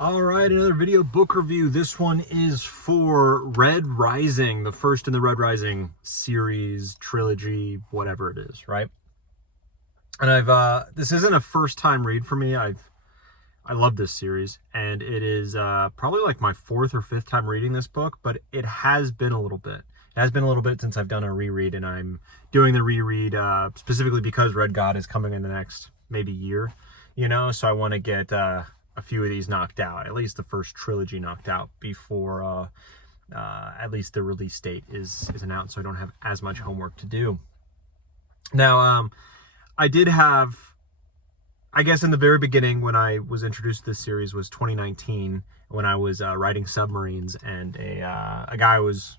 All right, another video book review. This one is for Red Rising, the first in the Red Rising series, trilogy, whatever it is, right? And this isn't a first time read for me. I love this series, and it is probably like my fourth or fifth time reading this book, but it has been a little bit. It has been a little bit since I've done a reread, and I'm doing the reread specifically because Red God is coming in the next maybe year, so I want to get a few of these knocked out, at least the first trilogy knocked out before at least the release date is announced, so I don't have as much homework to do. Now, I did have, I guess in the very beginning when I was introduced to this series was 2019, when I was writing Submarines, and a guy I was,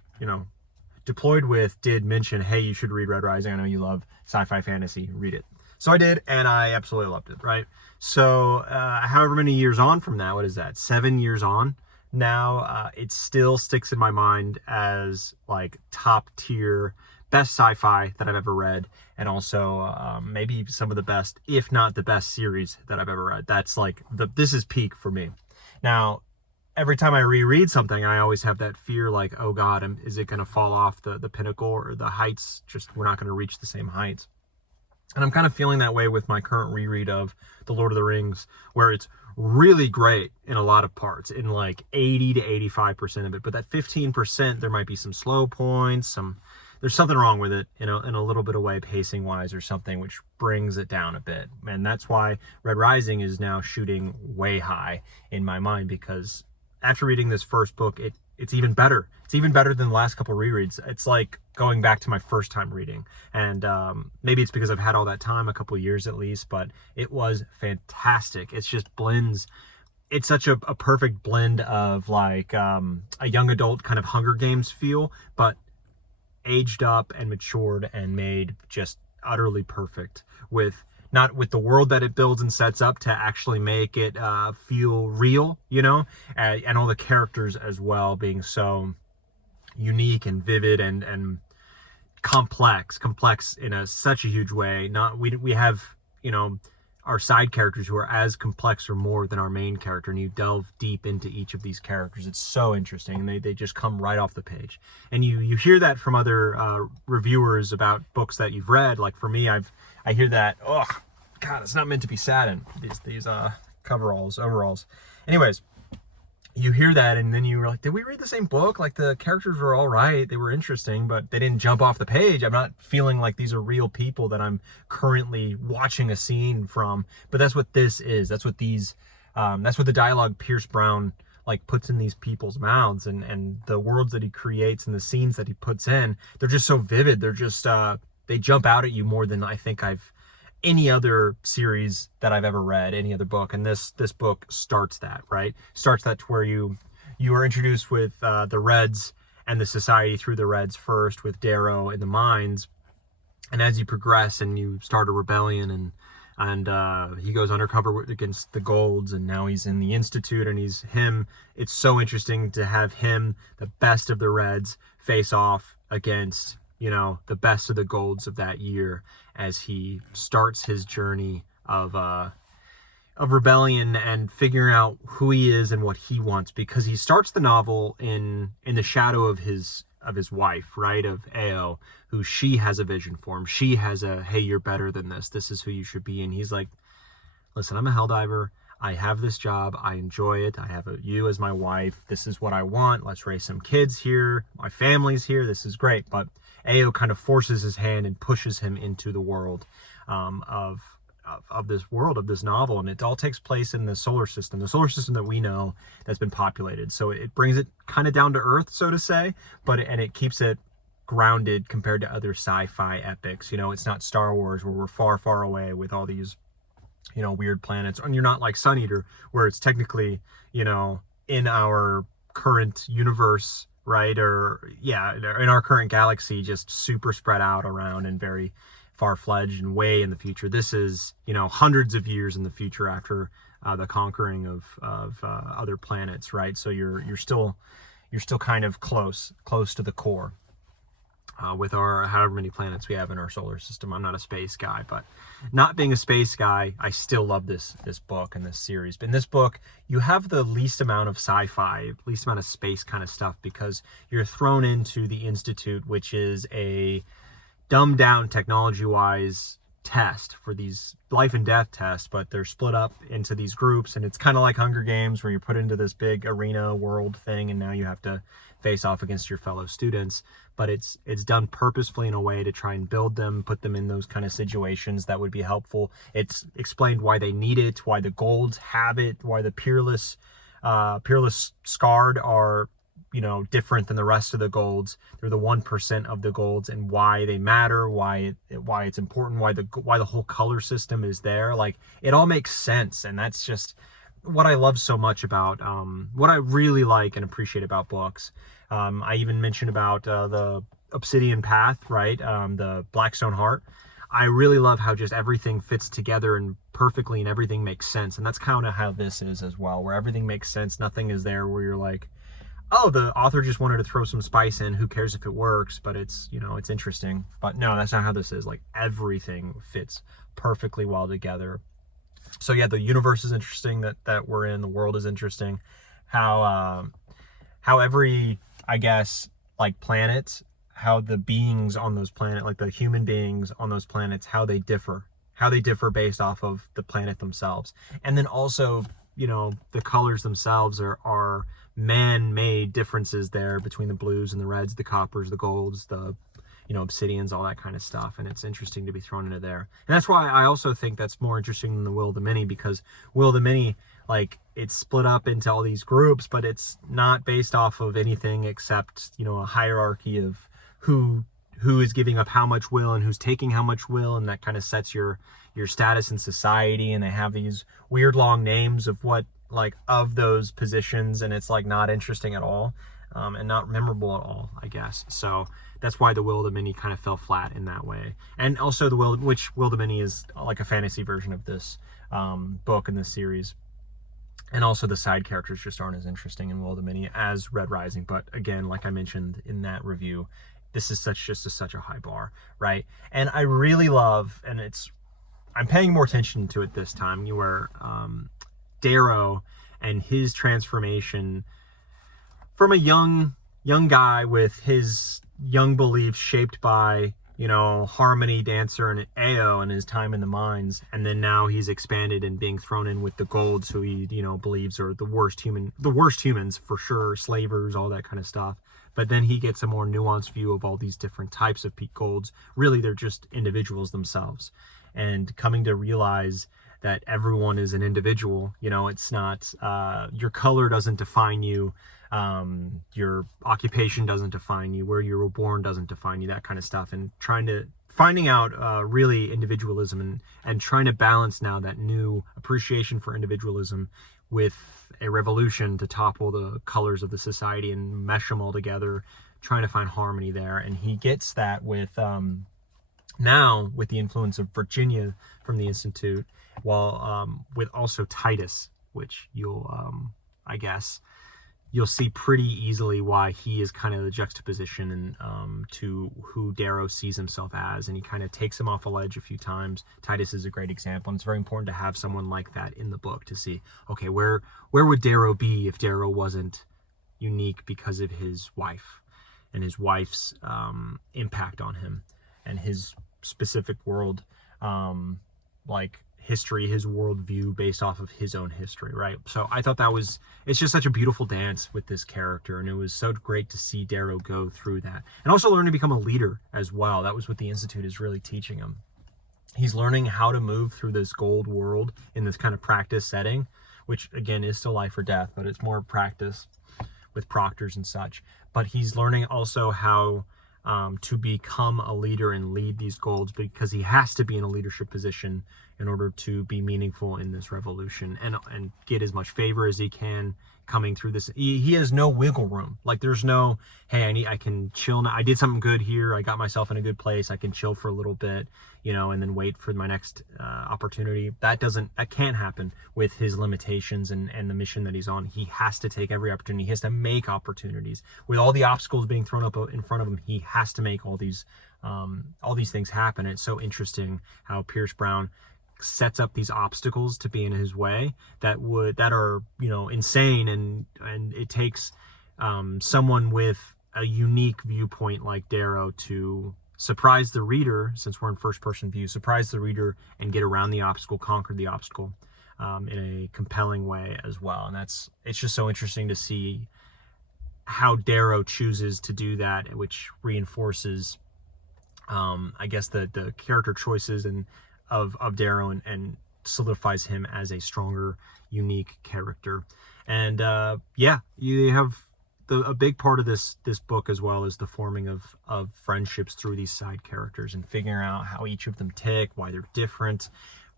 deployed with did mention, hey, you should read Red Rising. I know you love sci-fi fantasy, read it. So I did, and I absolutely loved it, right? So however many years on from now, what is that, 7 years on now, it still sticks in my mind as like top tier, best sci-fi that I've ever read, and also maybe some of the best, if not the best series that I've ever read. That's like, this is peak for me. Now, every time I reread something, I always have that fear like, oh God, is it going to fall off the pinnacle, or the heights, just we're not going to reach the same heights. And I'm kind of feeling that way with my current reread of The Lord of the Rings, where it's really great in a lot of parts, in like 80 to 85% of it. But that 15%, there might be some slow points, there's something wrong with it, in a little bit of way, pacing wise or something, which brings it down a bit. And that's why Red Rising is now shooting way high in my mind, because after reading this first book, it's even better. It's even better than the last couple rereads. It's like going back to my first time reading. And maybe it's because I've had all that time, a couple years at least, but it was fantastic. It's just blends. It's such a perfect blend of like a young adult kind of Hunger Games feel, but aged up and matured and made just utterly perfect, with not with the world that it builds and sets up to actually make it feel real, and all the characters as well being so unique and vivid and complex in such a huge way. We have, our side characters who are as complex or more than our main character, and you delve deep into each of these characters. It's so interesting, and they just come right off the page. And you hear that from other reviewers about books that you've read. Like for me, I hear that, oh God, it's not meant to be saddened, these overalls. Anyways, you hear that, and then you were like, did we read the same book? Like, the characters were all right, they were interesting, but they didn't jump off the page. I'm not feeling like these are real people that I'm currently watching a scene from. But that's what this is. That's what that's what the dialogue Pierce Brown like puts in these people's mouths, and the worlds that he creates and the scenes that he puts in. They're just so vivid. They're just they jump out at you more than I think any other series that I've ever read, any other book. And this book starts that, right? Starts that to where you are introduced with the Reds and the society through the Reds first, with Darrow in the mines. And as you progress and you start a rebellion, and he goes undercover against the Golds, and now he's in the Institute, and it's so interesting to have him, the best of the Reds, face off against the best of the Golds of that year, as he starts his journey of rebellion and figuring out who he is and what he wants, because he starts the novel in the shadow of his wife, right, of Ao, who she has a vision for him. She has hey, you're better than this. This is who you should be. And he's like, listen, I'm a helldiver. I have this job. I enjoy it. I have you as my wife. This is what I want. Let's raise some kids here. My family's here. This is great. But Ao kind of forces his hand and pushes him into the world of this novel. And it all takes place in the solar system that we know, that's been populated. So it brings it kind of down to earth, so to say, and it keeps it grounded compared to other sci-fi epics. It's not Star Wars, where we're far, far away with all these weird planets, and you're not like Sun Eater, where it's technically in our current universe, right? Or yeah, in our current galaxy, just super spread out around and very far-fledged and way in the future. This is hundreds of years in the future, after the conquering of other planets, right? So you're still kind of close to the core. with our however many planets we have in our solar system. I'm not a space guy, but not being a space guy, I still love this book and this series. But in this book, you have the least amount of sci-fi, least amount of space kind of stuff, because you're thrown into the Institute, which is a dumbed down technology-wise test for these life and death tests, but they're split up into these groups, and it's kind of like Hunger Games, where you're put into this big arena world thing, and now you have to face off against your fellow students. But it's done purposefully in a way to try and build them, put them in those kind of situations that would be helpful. It's explained why they need it, why the golds have it, why the peerless scarred are, you know, different than the rest of the golds. They're the 1% of the golds, and why they matter, why it's important, why the whole color system is there. Like, it all makes sense, and that's just what I love so much about what I really like and appreciate about books. I even mentioned about the Obsidian Path, right? The Blackstone Heart. I really love how just everything fits together and perfectly, and everything makes sense. And that's kind of how this is as well, where everything makes sense. Nothing is there where you're like, oh, the author just wanted to throw some spice in. Who cares if it works? But it's, you know, it's interesting. But no, that's not how this is. Like, everything fits perfectly well together. So yeah, the universe is interesting that we're in. The world is interesting. How every, I guess, like, planet, how the beings on those planets, like the human beings on those planets, how they differ based off of the planet themselves. And then also, you know, the colors themselves are man-made differences there between the blues and the reds, the coppers, the golds, the, you know, obsidians, all that kind of stuff. And it's interesting to be thrown into there. And that's why I also think that's more interesting than the Will of the Many, because Will of the Many, like, it's split up into all these groups, but it's not based off of anything except, you know, a hierarchy of who is giving up how much will and who's taking how much will, and that kind of sets your status in society. And they have these weird long names of what, like, of those positions, and it's like not interesting at all, and not memorable at all, I guess. So that's why the Will of the Many kind of fell flat in that way. And also the Will of the Many is like a fantasy version of this book in this series. And also the side characters just aren't as interesting in Will of the Many as Red Rising. But again, like I mentioned in that review, this is such a high bar, right? And I really love, and I'm paying more attention to it this time, where Darrow and his transformation from a young guy with his young beliefs shaped by, you know, Harmony, Dancer, and AO and his time in the mines, and then now he's expanded and being thrown in with the golds, who he, you know, believes are the worst humans for sure, slavers, all that kind of stuff. But then he gets a more nuanced view of all these different types of peak golds. Really, they're just individuals themselves, and coming to realize that everyone is an individual. You know, it's not, your color doesn't define you, your occupation doesn't define you, where you were born doesn't define you, that kind of stuff. And finding out really individualism, and trying to balance now that new appreciation for individualism with a revolution to topple the colors of the society and mesh them all together, trying to find harmony there. And he gets that with now with the influence of Virginia from the Institute, while with also Titus, which I guess you'll see pretty easily why he is kind of the juxtaposition and to who Darrow sees himself as, and he kind of takes him off a ledge a few times. Titus is a great example, and it's very important to have someone like that in the book to see, okay, where would Darrow be if Darrow wasn't unique because of his wife and his wife's impact on him and his specific world, like history, his worldview based off of his own history, right? So I thought it's just such a beautiful dance with this character, and it was so great to see Darrow go through that, and also learn to become a leader as well. That was what the Institute is really teaching him. He's learning how to move through this gold world in this kind of practice setting, which again is still life or death, but it's more practice with proctors and such. But he's learning also how to become a leader and lead these golds, because he has to be in a leadership position in order to be meaningful in this revolution, and get as much favor as he can, coming through this. He has no wiggle room. Like, there's no, hey, I can chill now. I did something good here. I got myself in a good place. I can chill for a little bit, you know, and then wait for my next opportunity. That can't happen with his limitations and the mission that he's on. He has to take every opportunity. He has to make opportunities. With all the obstacles being thrown up in front of him, he has to make all these things happen. It's so interesting how Pierce Brown sets up these obstacles to be in his way that are, you know, insane, and it takes someone with a unique viewpoint like Darrow to surprise the reader, since we're in first person view, surprise the reader and get around the obstacle, conquer the obstacle in a compelling way as well. And it's just so interesting to see how Darrow chooses to do that, which reinforces I guess the character choices of Darrow and solidifies him as a stronger, unique character. And yeah, you have a big part of this book as well is the forming of friendships through these side characters and figuring out how each of them tick, why they're different,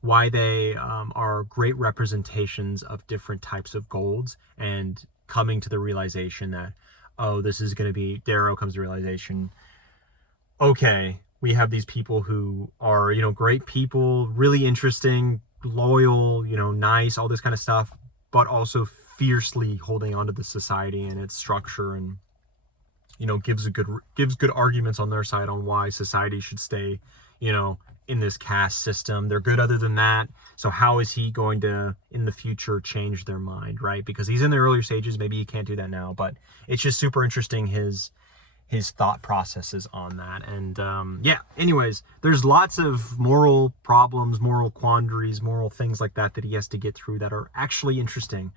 why they are great representations of different types of golds, and coming to the realization that, oh, this is going to be, Darrow comes to the realization, okay, we have these people who are, you know, great people, really interesting, loyal, you know, nice, all this kind of stuff, but also fiercely holding onto the society and its structure, and, you know, gives good arguments on their side on why society should stay, you know, in this caste system. They're good other than that. So how is he going to, in the future, change their mind, right? Because he's in the earlier stages. Maybe he can't do that now, but it's just super interesting, his thought processes on that. And yeah, anyways, there's lots of moral problems, moral quandaries, moral things like that he has to get through that are actually interesting,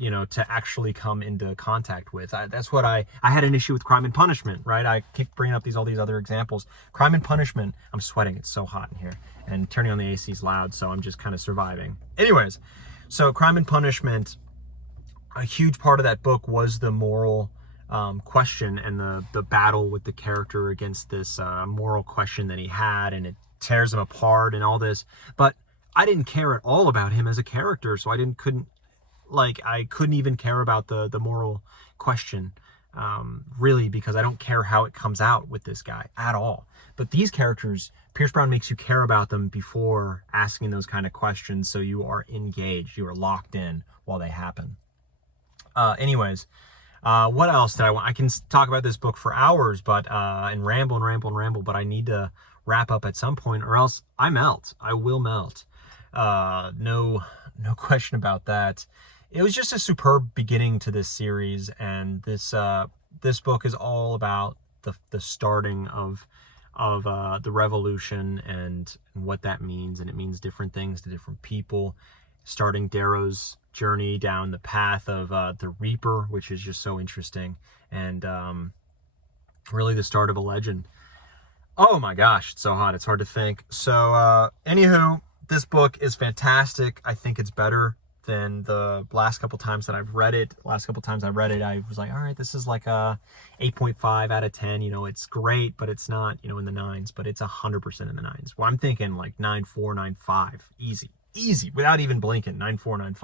you know, to actually come into contact with. That's what I had an issue with Crime and Punishment, right? I keep bringing up all these other examples. Crime and Punishment, I'm sweating, it's so hot in here, and turning on the AC is loud, so I'm just kind of surviving. Anyways, so Crime and Punishment, a huge part of that book was the moral question and the battle with the character against this moral question that he had, and it tears him apart and all this. But I didn't care at all about him as a character, so I couldn't even care about the moral question, really, because I don't care how it comes out with this guy at all. But these characters, Pierce Brown makes you care about them before asking those kind of questions, so you are engaged, you are locked in while they happen. Anyways, what else did I want? I can talk about this book for hours, but and ramble, but I need to wrap up at some point, or else I melt. I will melt. No question about that. It was just a superb beginning to this series, and this book is all about the starting of the revolution and what that means, and it means different things to different people. Starting Darrow's journey down the path of the Reaper, which is just so interesting, and really the start of a legend. Oh my gosh, it's so hot, it's hard to think. So anywho, this book is fantastic. I think it's better than the last couple times that I've read it. Last couple times I read it, I was like, all right, this is like a 8.5 out of 10. You know, it's great, but it's not, you know, in the 9s, but it's 100% in the 9s. Well, I'm thinking like 9.4, 9.5, easy, without even blinking, 9.4,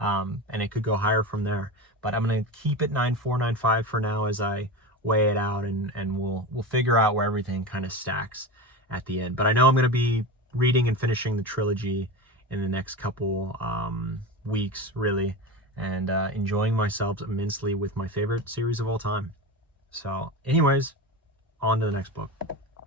9.5. And it could go higher from there, but I'm going to keep it 9.4, 9.5 for now as I weigh it out, and we'll figure out where everything kind of stacks at the end. But I know I'm going to be reading and finishing the trilogy in the next couple weeks, really, and enjoying myself immensely with my favorite series of all time. So anyways, on to the next book.